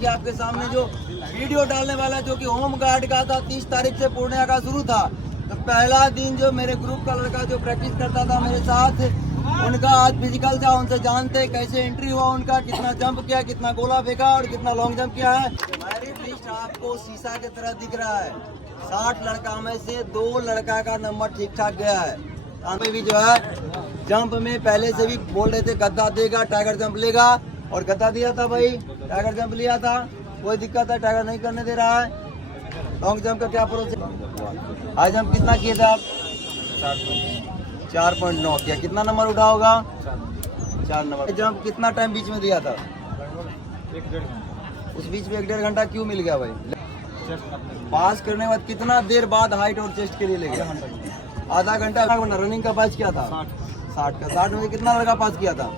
कि आपके सामने जो वीडियो डालने वाला जो कि होम गार्ड का था, 30 तारीख से पूर्णिया का शुरू था। तो पहला दिन जो मेरे ग्रुप का लड़का जो प्रैक्टिस करता था मेरे साथ, उनका आज फिजिकल था, उनसे जानते कैसे एंट्री हुआ, उनका कितना जंप किया, कितना गोला फेंका और कितना लॉन्ग जंप किया है। मेरिट लिस्ट आपको शीशा की तरह दिख रहा है। 60 लड़का में से 2 लड़का का नंबर ठीक ठाक गया है। हमें भी जो है जंप में पहले से भी बोल रहे थे गद्दा देगा, टाइगर जंप लेगा, और गद्दा दिया था भाई, टाइगर जंप लिया था, कोई दिक्कत है, टाइगर नहीं करने दे रहा है। लॉन्ग जंप का क्या प्रोसेस? हाई जंप कितना किए थे आप? 4.9 किया। कितना नंबर उठा होगा? 4 नंबर। जंप कितना टाइम बीच में दिया था? 1.5 उस बीच में 1.5 घंटा क्यों मिल गया भाई? पास करने के बाद कितना देर बाद हाइट और चेस्ट के लिए ले गया? आधा घंटा। रनिंग का पास किया था 60 का। 60 में कितना लड़का पास किया था?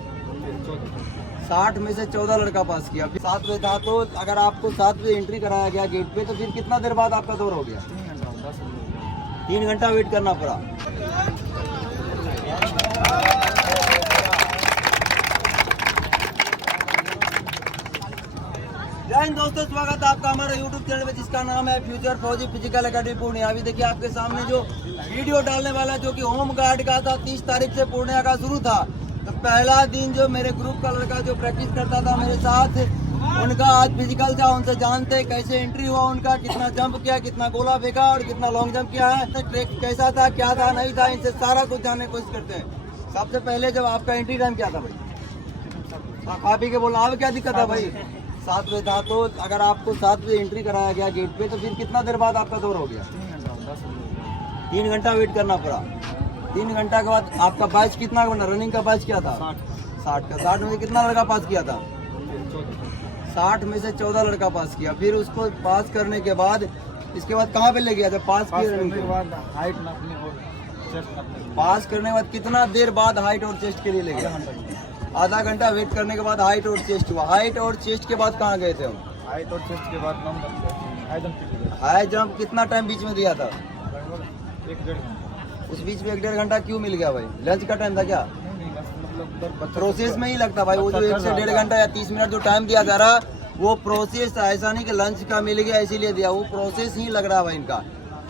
60 में से 14 लड़का पास किया। 7 बजे था, तो अगर आपको 7 बजे एंट्री कराया गया गेट पे, तो फिर कितना देर बाद आपका दौड़ हो गया? 3 घंटा वेट करना पड़ा। जय हिंद दोस्तों, स्वागत है आपका हमारे YouTube चैनल में जिसका नाम है फ्यूचर फौजी फिजिकल एकेडमी पूर्णिया। अभी देखिए आपके सामने जो वीडियो डालने वाला जो कि होम गार्ड का था, 30 तारीख से पूर्णिया का शुरू था। तो पहला दिन जो मेरे ग्रुप का लड़का जो प्रैक्टिस करता था मेरे साथ, उनका आज फिजिकल था, उनसे जानते कैसे एंट्री हुआ, उनका कितना जंप किया, कितना गोला फेंका और कितना लॉन्ग जंप किया है, ट्रैक कैसा था, क्या था, नहीं था, इनसे सारा कुछ जानने की कोशिश करते हैं। सबसे पहले जब आपका एंट्री टाइम क्या था भाई? खा पी के बोलना, अब क्या दिक्कत है भाई? 7 बजे था, तो अगर आपको 7 बजे एंट्री कराया गया गेट पे, तो फिर कितना देर बाद आपका दौड़ हो गया? 3 घंटा वेट करना पड़ा। 3 घंटा के बाद आपका बैच कितना बना? रनिंग का बैच क्या था? 60 का। 60 में से कितना लड़का पास किया था? 60 में से 14 लड़का पास किया। फिर उसको पास करने के बाद इसके बाद कहाँ पे ले गया? जब पास करने के बाद हाइट नापने और चेस्ट नापने। पास करने के बाद कितना देर बाद हाइट और चेस्ट के लिए ले गया? आधा घंटा वेट करने के बाद हाइट और चेस्ट हुआ। हाइट और चेस्ट के बाद कहाँ गए थे हम? हाइट और चेस्ट के बाद हाई जंप कितना टाइम बीच में दिया था? 1.5 घंटा। उस बीच में 1.5 घंटा क्यों मिल गया भाई? लंच का टाइम था क्या? मतलब प्रोसेस में ही लगता भाई। वो जो 1 से 1.5 घंटा या 30 मिनट जो टाइम दिया जा रहा, वो प्रोसेस ऐसा नहीं कि लंच का मिल गया इसीलिए दिया, वो प्रोसेस ही लग रहा है भाई इनका।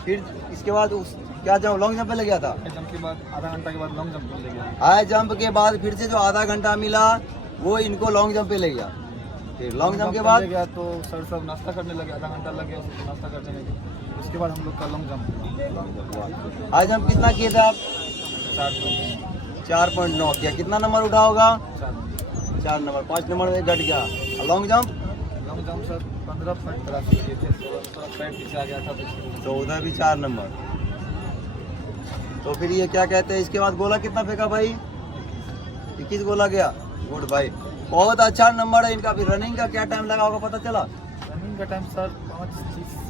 फिर इसके बाद क्या जंप, लॉन्ग जंप पे लग गया था? जंप के बाद आधा घंटा के बाद लॉन्ग जंप पे ले गया। हाई जंप के बाद फिर से जो आधा घंटा मिला वो इनको लॉन्ग जंप पे ले गया। फिर लॉन्ग जंप के बाद गया तो सर सब नाश्ता करने लगे, आधा घंटा लग गया नाश्ता करने में। उसके बाद हम लोग का लॉन्ग जंप। हाई जंप कितना किए थे आप? 4.9 किया। कितना नंबर उठा होगा? 4 नंबर। 5 नंबर में घट गया। लॉन्ग जंप सर 15.83 किए थे, थोड़ा पैर पीछे आ गया था तो उधर भी 4 नंबर। तो फिर ये क्या कहते हैं, इसके बाद गोला कितना फेंका भाई? 21 गोला गया। गुड भाई, बहुत अच्छा नंबर है इनका। फिर रनिंग का क्या टाइम लगा होगा पता चला? रनिंग का टाइम सर 5:30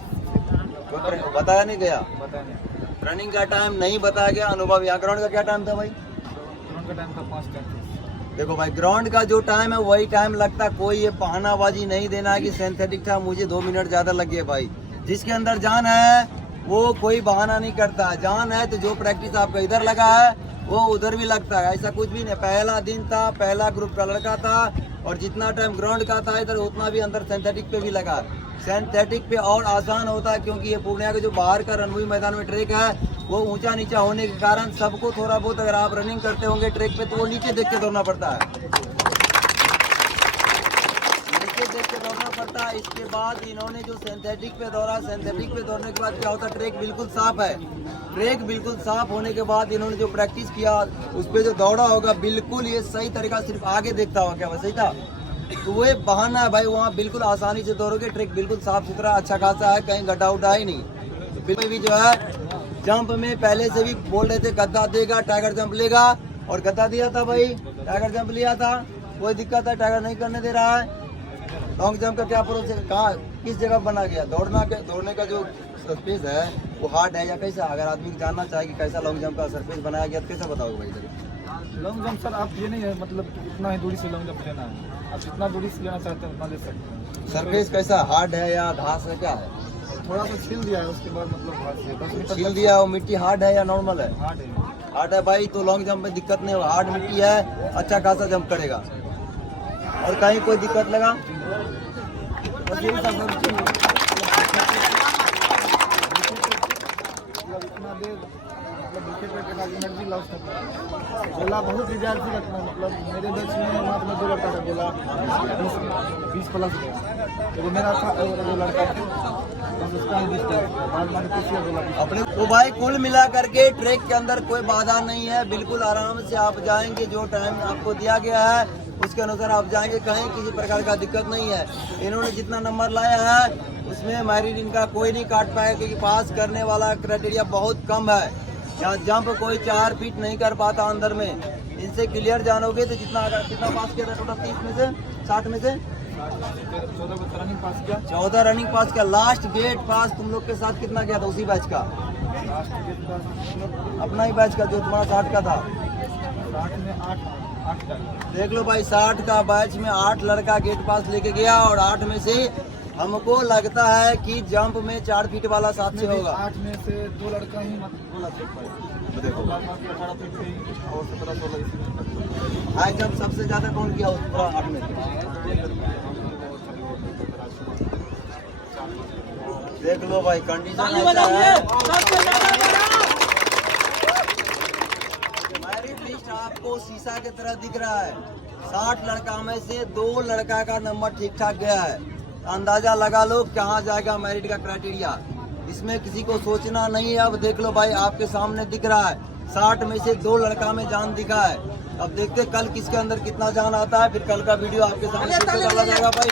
बताया नहीं गया? बताया नहीं। रनिंग का टाइम नहीं बताया गया। अनुभव यहाँ ग्राउंड का क्या टाइम था भाई? ग्राउंड का टाइम था 5:30। देखो भाई, ग्राउंड का जो टाइम है वही टाइम लगता। कोई ये बहानाबाजी नहीं देना है कि सिंथेटिक था मुझे 2 मिनट ज्यादा लगे भाई। जिसके अंदर जान है वो कोई बहाना नहीं करता। जान है तो जो प्रैक्टिस आपका इधर लगा है वो उधर भी लगता है, ऐसा कुछ भी नहीं। पहला दिन था, पहला ग्रुप का लड़का था, और जितना टाइम ग्राउंड का था इधर उतना भी अंदर सिंथेटिक पे भी लगा। सिंथेटिक पे और आसान होता है क्योंकि ये पूर्णिया के जो बाहर का रणभूमि मैदान में ट्रैक है वो ऊंचा नीचा होने के कारण सबको थोड़ा बहुत, अगर आप रनिंग करते होंगे ट्रैक पे, तो वो नीचे देख के दौड़ना पड़ता है, नीचे देख के दौड़ना पड़ता है। इसके बाद इन्होंने जो सिंथेटिक पे दौड़ा, सिंथेटिक पे दौड़ने के बाद क्या होता है, ट्रैक बिल्कुल साफ है। ट्रैक बिल्कुल साफ होने के बाद इन्होंने जो प्रैक्टिस किया उस पर जो दौड़ा होगा बिल्कुल ये सही तरीका, सिर्फ आगे देखता होगा क्या वैसे ही था, तो वो बहाना है भाई। वहाँ बिल्कुल आसानी से दौड़ोगे, ट्रैक बिल्कुल साफ सुथरा अच्छा खासा है, कहीं गड्ढा उड्ढा ही नहीं। तो फिर भी जो है जंप में पहले से भी बोल रहे थे गद्दा देगा, टाइगर जंप लेगा, और गद्दा दिया था भाई, टाइगर जंप लिया था, कोई दिक्कत है, टाइगर नहीं करने दे रहा है। लॉन्ग जंप का क्या प्रोसेस, कहाँ किस जगह बना गया? दौड़ने का जो सरफेस है वो हार्ड है या कैसा? अगर आदमी जानना चाहे कि कैसा लॉन्ग जंप का सरफेस बनाया गया तो कैसा बताओगे भाई? इधर लॉन्ग जंप सर आप ये नहीं है, मतलब इतना ही दूरी से लॉन्ग जंप लेना है। आप जितना दूरी से लेना चाहते हैं उतना ले सकते हैं। सरफेस कैसा, हार्ड है या घास है, क्या है? थोड़ा सा छील दिया है, उसके बाद मतलब घास है। 10 मीटर छील दिया, वो मिट्टी हार्ड है या नॉर्मल है? हार्ड है। हार्ड है भाई, तो लॉन्ग जंप में दिक्कत नहीं होगा। हार्ड मिट्टी है, अच्छा खासा जंप करेगा। और कहीं कोई दिक्कत लगा? बस यही सब सोचिए। इतना देर मतलब विकेट पे के साथ एनर्जी लॉस करता है। गोला बहुत डिजायर से रखना, मतलब मेरे बैच में मात्र में 2 लड़का का गोला 20 प्लस गया। तो मेरा था वो लड़का बस उसका ही 20 बाद में किसी गोला अपने तो भाई कुल मिला करके ट्रैक के अंदर कोई बाधा नहीं है, बिल्कुल आराम से आप जाएंगे। जो टाइम आपको दिया गया है उसके अनुसार आप जाएंगे, कहीं किसी प्रकार का दिक्कत नहीं है। इन्होंने जितना नंबर लाया है उसमें मैरिड इनका कोई नहीं काट पाएगा, क्योंकि पास करने वाला क्राइटेरिया बहुत कम है। यहाँ जंप कोई 4 फीट नहीं कर पाता अंदर में। इनसे क्लियर जानोगे तो कितना पास किया था टोटल 30 में से 60 में से 14 रनिंग पास किया। 14 रनिंग पास किया। लास्ट गेट पास तुम लोग के साथ कितना किया था उसी बैच का? लास्ट गेट पास अपना ही बैच का जो तुम्हारा 60 का था। 60 में 8 का देख लो भाई, 60 का बैच में 8 लड़का गेट पास लेके गया, और 8 में से हमको लगता है कि जंप में 4 फीट वाला 7 से होगा। 8 में से 2 लड़का ही मतलब गोला फेंक पाए। देखो 18 फीट से और 17-16 इसी में। हाई जंप सबसे ज्यादा कौन किया उस पूरा 8 में? देख लो भाई, कंडीशन ऐसा है। मेरिट लिस्ट आपको शीशा की तरह दिख रहा है। 60 लड़का में से 2 लड़का का नंबर ठीक ठाक गया है। अंदाजा लगा लो कहाँ जाएगा मेरिट का क्राइटेरिया। इसमें किसी को सोचना नहीं है। अब देख लो भाई, आपके सामने दिख रहा है 60 में से 2 लड़का में जान दिखा है। अब देखते कल किसके अंदर कितना जान आता है, फिर कल का वीडियो आपके सामने डाला जाएगा भाई।